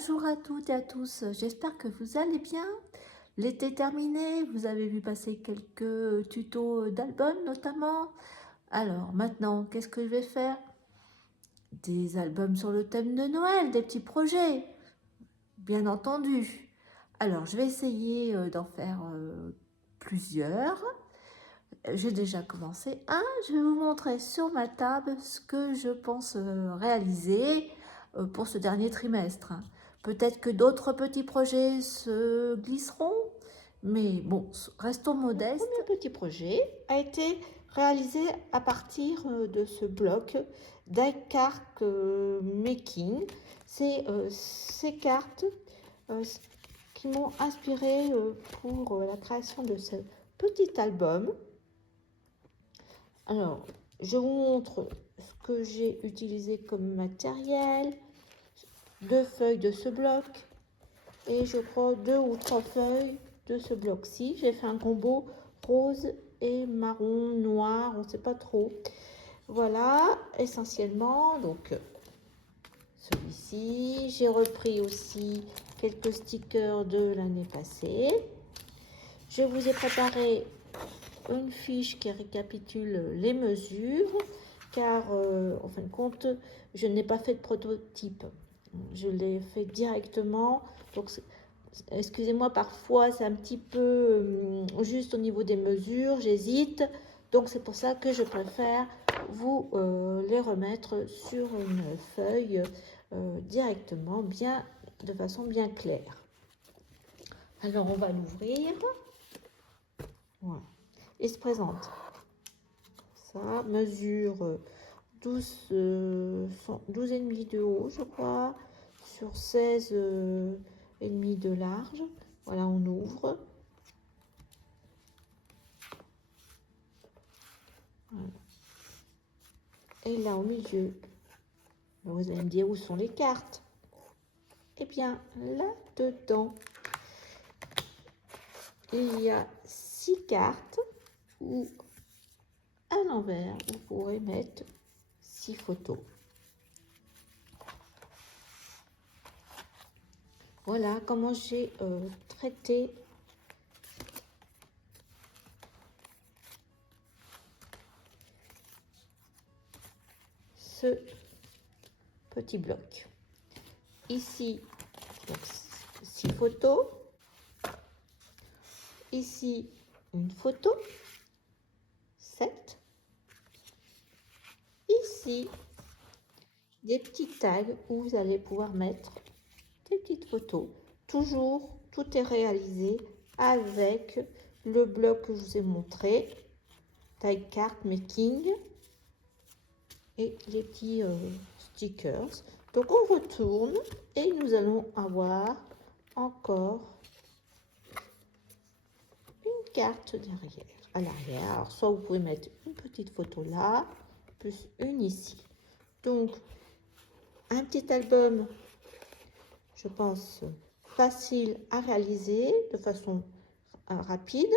Bonjour à toutes et à tous, j'espère que vous allez bien. L'été est terminé, vous avez vu passer quelques tutos d'albums notamment. Alors maintenant, qu'est-ce que je vais faire? Des albums sur le thème de Noël, des petits projets, bien entendu. Alors je vais essayer d'en faire plusieurs. J'ai déjà commencé un, je vais vous montrer sur ma table ce que je pense réaliser pour ce dernier trimestre. Peut-être que d'autres petits projets se glisseront, mais bon, restons modestes. Le premier petit projet a été réalisé à partir de ce bloc die card making. C'est ces cartes qui m'ont inspiré pour la création de ce petit album. Alors, je vous montre ce que j'ai utilisé comme matériel. 2 feuilles de ce bloc et je crois 2 ou 3 feuilles de ce bloc-ci. J'ai fait un combo rose et marron, noir, on ne sait pas trop. Voilà, essentiellement, donc celui-ci. J'ai repris aussi quelques stickers de l'année passée. Je vous ai préparé une fiche qui récapitule les mesures, car en fin de compte, je n'ai pas fait de prototype. Je l'ai fait directement. Donc, excusez-moi, parfois c'est un petit peu juste au niveau des mesures, j'hésite. Donc, c'est pour ça que je préfère vous les remettre sur une feuille directement, bien, de façon bien claire. Alors, on va l'ouvrir. Voilà. Il se présente. Ça mesure 12, 12,5 de haut, je crois, sur 16 et demi de large. Voilà, on ouvre. Voilà. Et là, au milieu, vous allez me dire où sont les cartes. Eh bien, là-dedans, il y a 6 cartes où, à l'envers, vous pourrez mettre 6 photos. Voilà comment j'ai traité ce petit bloc. Ici, 6 photos. Ici, une photo. 7. Ici, des petits tags où vous allez pouvoir mettre des petites photos. Toujours, tout est réalisé avec le bloc que je vous ai montré, die card making et les petits stickers. Donc on retourne et nous allons avoir encore une carte derrière, à l'arrière. Alors soit vous pouvez mettre une petite photo là, plus une ici. Donc un petit album, je pense, facile à réaliser de façon rapide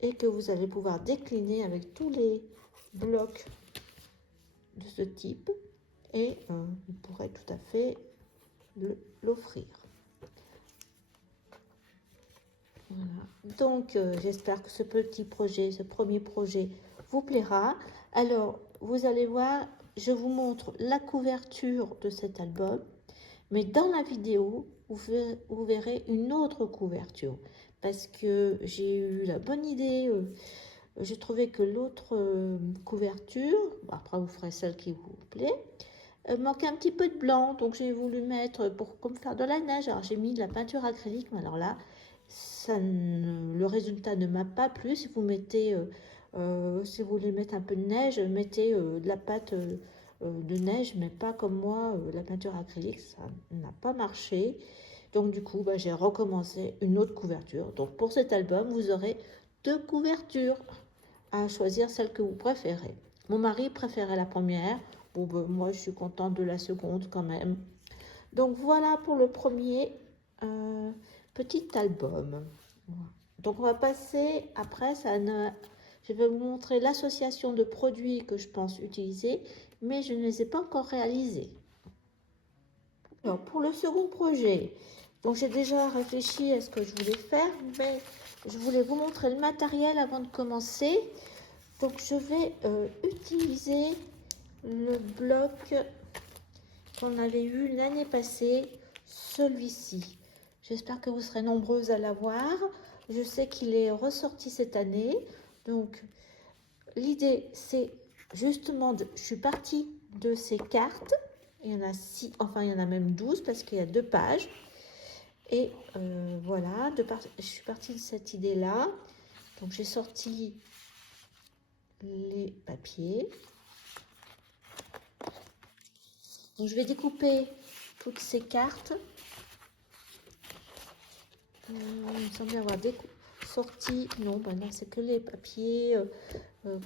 et que vous allez pouvoir décliner avec tous les blocs de ce type et vous pourrez tout à fait l'offrir. Voilà. Donc j'espère que ce petit projet, ce premier projet vous plaira. Alors vous allez voir, je vous montre la couverture de cet album, mais dans la vidéo vous verrez une autre couverture parce que j'ai eu la bonne idée. J'ai trouvé que l'autre couverture, après vous ferez celle qui vous plaît, manquait un petit peu de blanc, donc j'ai voulu mettre pour comme faire de la neige. Alors j'ai mis de la peinture acrylique, mais alors là le résultat ne m'a pas plu. Si vous mettez si vous voulez mettre un peu de neige, mettez de la pâte de neige, mais pas comme moi la peinture acrylique, ça n'a pas marché. Donc du coup j'ai recommencé une autre couverture. Donc pour cet album vous aurez 2 couvertures, à choisir celle que vous préférez. Mon mari préférait la première. Bon, ben, moi, je suis contente de la seconde quand même. Donc, voilà pour le premier petit album. Donc, on va passer après. Je vais vous montrer l'association de produits que je pense utiliser, mais je ne les ai pas encore réalisés. Alors, pour le second projet, donc j'ai déjà réfléchi à ce que je voulais faire, mais je voulais vous montrer le matériel avant de commencer. Donc, je vais utiliser le bloc qu'on avait eu l'année passée, celui-ci. J'espère que vous serez nombreuses à l'avoir. Je sais qu'il est ressorti cette année. Donc, l'idée, c'est justement je suis partie de ces cartes. Il y en a 6, enfin il y en a même 12 parce qu'il y a 2 pages. Et voilà, je suis partie de cette idée-là. Donc j'ai sorti les papiers. Donc je vais découper toutes ces cartes. Il me semble avoir sorti, non, ben non, c'est que les papiers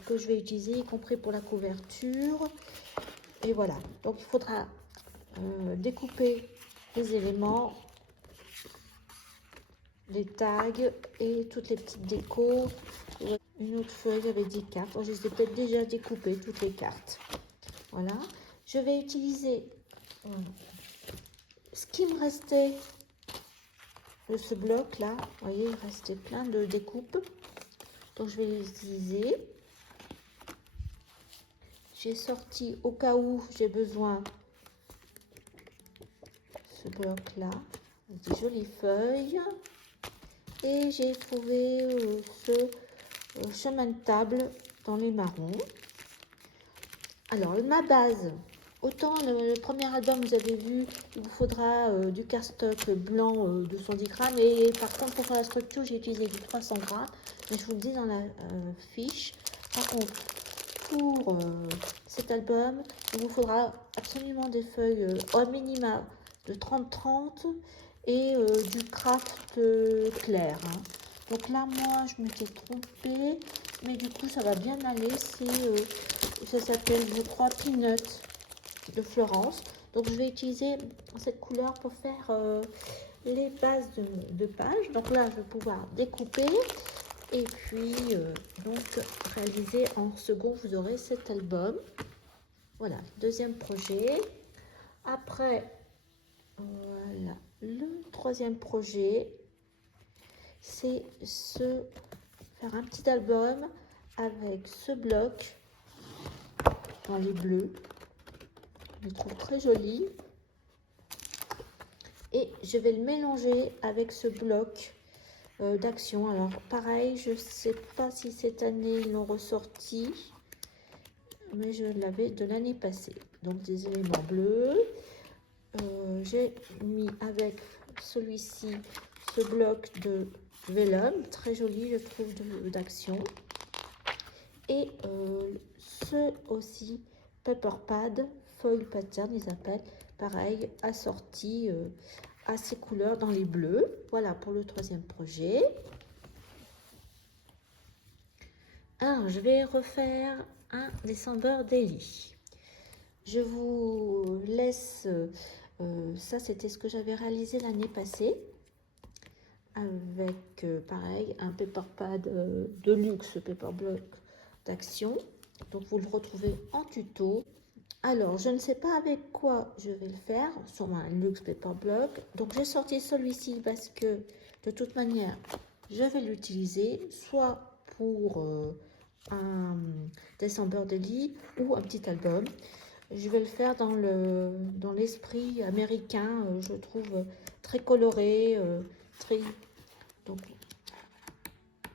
que je vais utiliser, y compris pour la couverture. Et voilà, donc il faudra découper les éléments, les tags et toutes les petites décos. Une autre feuille avec des cartes. Je les ai peut-être déjà découpées, toutes les cartes. Voilà. Je vais utiliser ce qui me restait de ce bloc-là. Vous voyez, il restait plein de découpes. Donc, je vais les utiliser. J'ai sorti au cas où j'ai besoin ce bloc-là. Des jolies feuilles. Et j'ai trouvé ce chemin de table dans les marrons. Alors, ma base, autant le premier album, vous avez vu, il vous faudra du cardstock blanc 210 grammes. Et par contre, pour faire la structure, j'ai utilisé du 300 grammes. Mais je vous le dis dans la fiche. Par contre, pour cet album, il vous faudra absolument des feuilles au minima de 30-30 et du craft clair. Hein. Donc là, moi, je m'étais trompée, mais du coup, ça va bien aller. Ça s'appelle, je crois, Peanut de Florence. Donc, je vais utiliser cette couleur pour faire les bases de pages. Donc là, je vais pouvoir découper et puis donc réaliser en second. Vous aurez cet album. Voilà, deuxième projet. Après, voilà, le troisième projet, c'est faire un petit album avec ce bloc dans les bleus. Je le trouve très joli. Et je vais le mélanger avec ce bloc d'action. Alors pareil, je ne sais pas si cette année ils l'ont ressorti, mais je l'avais de l'année passée. Donc des éléments bleus. J'ai mis avec celui-ci ce bloc de vélum, très joli je trouve d'action. Et ce aussi, paper pad, foil pattern ils appellent, pareil, assorti à ces couleurs dans les bleus. Voilà pour le troisième projet. Alors, je vais refaire un December Daily. Je vous laisse, ça c'était ce que j'avais réalisé l'année passée, avec pareil un paper pad de luxe, paper block d'action. Donc vous le retrouvez en tuto. Alors, je ne sais pas avec quoi je vais le faire, sur un luxe paper block. Donc j'ai sorti celui-ci parce que de toute manière, je vais l'utiliser soit pour un December Daily ou un petit album. Je vais le faire dans l'esprit américain, je trouve très coloré, très...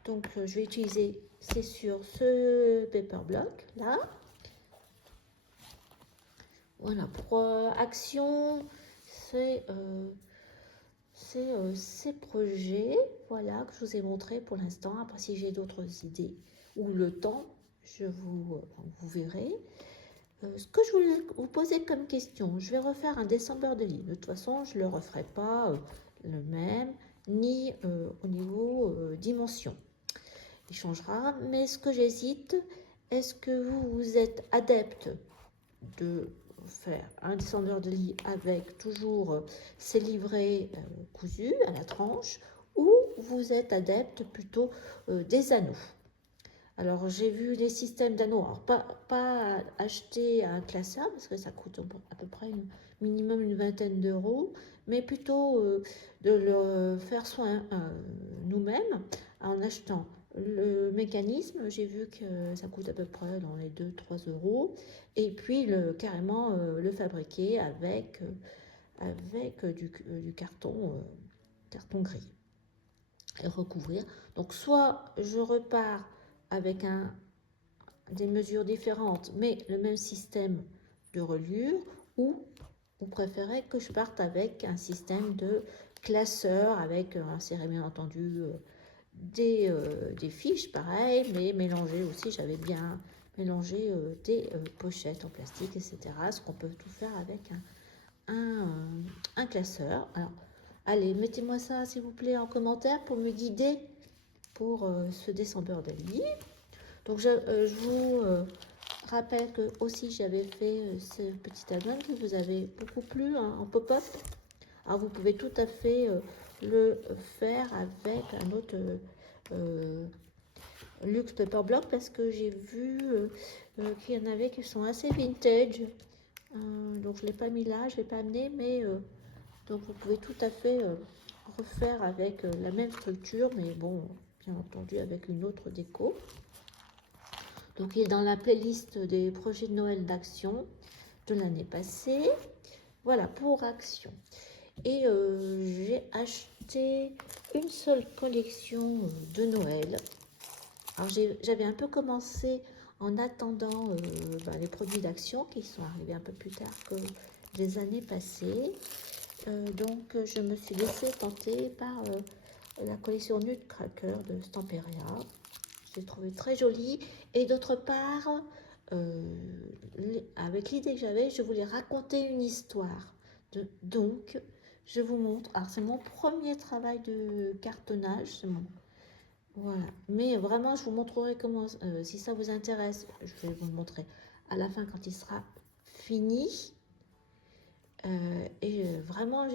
Donc je vais utiliser, c'est sur ce paper block là. Voilà, pour action, c'est ces projets, voilà, que je vous ai montré pour l'instant. Après, si j'ai d'autres idées ou le temps, vous verrez. Ce que je voulais vous poser comme question, je vais refaire un December Daily. De toute façon, je ne le referai pas le même, ni au niveau dimension. Il changera, mais ce que j'hésite, est-ce que vous êtes adepte de faire un December Daily avec toujours ces livrets cousus à la tranche, ou vous êtes adepte plutôt des anneaux? Alors, j'ai vu des systèmes d'anneaux, alors pas acheter un classeur, parce que ça coûte à peu près minimum une vingtaine d'euros, mais plutôt de le faire soin nous-mêmes en achetant le mécanisme. J'ai vu que ça coûte à peu près dans les 2-3 euros, et puis carrément le fabriquer avec du carton gris et recouvrir. Donc soit je repars avec des mesures différentes, mais le même système de reliure, ou vous préférez que je parte avec un système de classeur, avec inséré bien entendu des fiches, pareil, mais mélanger aussi, j'avais bien mélangé des pochettes en plastique, etc. Ce qu'on peut tout faire avec un classeur. Alors, allez, mettez-moi ça, s'il vous plaît, en commentaire pour me guider pour ce décembre d'Ali. Donc, je vous rappelle que aussi j'avais fait ce petit album qui vous avait beaucoup plu en pop-up. Alors, vous pouvez tout à fait le faire avec un autre luxe paper block, parce que j'ai vu qu'il y en avait qui sont assez vintage. Donc, je ne l'ai pas mis là, je ne l'ai pas amené, mais donc vous pouvez tout à fait refaire avec la même structure, mais bon, bien entendu avec une autre déco. Donc il est dans la playlist des projets de Noël d'Action de l'année passée. Voilà pour Action. Et j'ai acheté une seule collection de Noël. Alors j'avais un peu commencé en attendant les produits d'Action qui sont arrivés un peu plus tard que les années passées. Donc je me suis laissée tenter par la collection Nutcracker de Stamperia. Je l'ai trouvé très jolie, et d'autre part avec l'idée que j'avais, je voulais raconter une histoire. Donc je vous montre. Alors c'est mon premier travail de cartonnage, voilà, mais vraiment je vous montrerai comment, si ça vous intéresse, je vais vous le montrer à la fin quand il sera fini. Vraiment,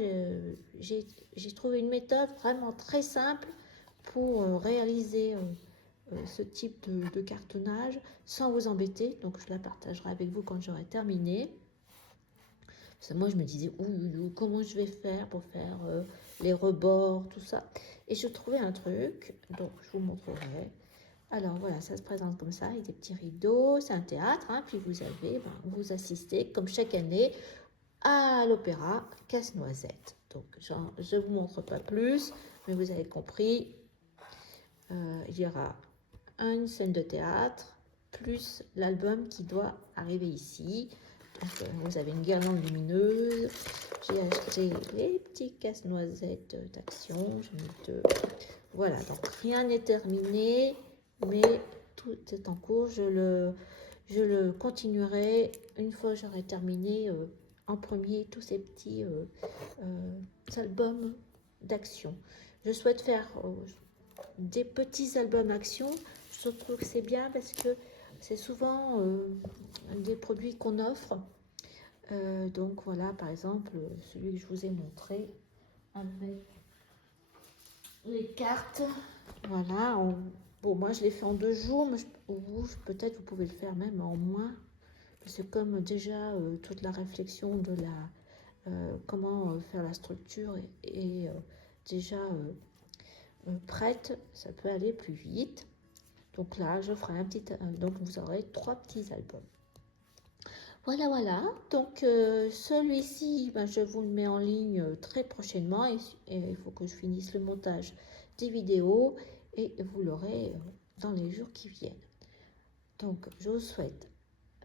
j'ai trouvé une méthode vraiment très simple pour réaliser ce type de cartonnage sans vous embêter. Donc, je la partagerai avec vous quand j'aurai terminé. Parce que moi, je me disais, comment je vais faire pour faire les rebords, tout ça. Et je trouvais un truc, donc je vous montrerai. Alors voilà, ça se présente comme ça, avec des petits rideaux, c'est un théâtre, hein, puis vous avez, vous assistez, comme chaque année, à l'opéra Casse-Noisette. Donc, je ne vous montre pas plus, mais vous avez compris. Il y aura une scène de théâtre, plus l'album qui doit arriver ici. Donc, vous avez une guirlande lumineuse. J'ai acheté les petits casse-noisettes d'Action. J'en ai 2. Voilà, donc rien n'est terminé, mais tout est en cours. Je le continuerai une fois que j'aurai terminé en premier tous ces petits albums d'action. Je souhaite faire des petits albums action. Je trouve que c'est bien parce que c'est souvent des produits qu'on offre. Donc voilà, par exemple, celui que je vous ai montré avec les cartes. Voilà, bon, moi je l'ai fait en 2 jours, mais peut-être vous pouvez le faire même en moins. Parce que comme déjà toute la réflexion de comment faire la structure est déjà prête, ça peut aller plus vite. Donc là, je ferai un petit... donc vous aurez 3 petits albums. Voilà. Donc celui-ci, je vous le mets en ligne très prochainement. Et il faut que je finisse le montage des vidéos. Et vous l'aurez dans les jours qui viennent. Donc je vous souhaite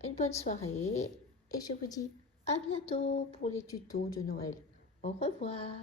une bonne soirée. Et je vous dis à bientôt pour les tutos de Noël. Au revoir.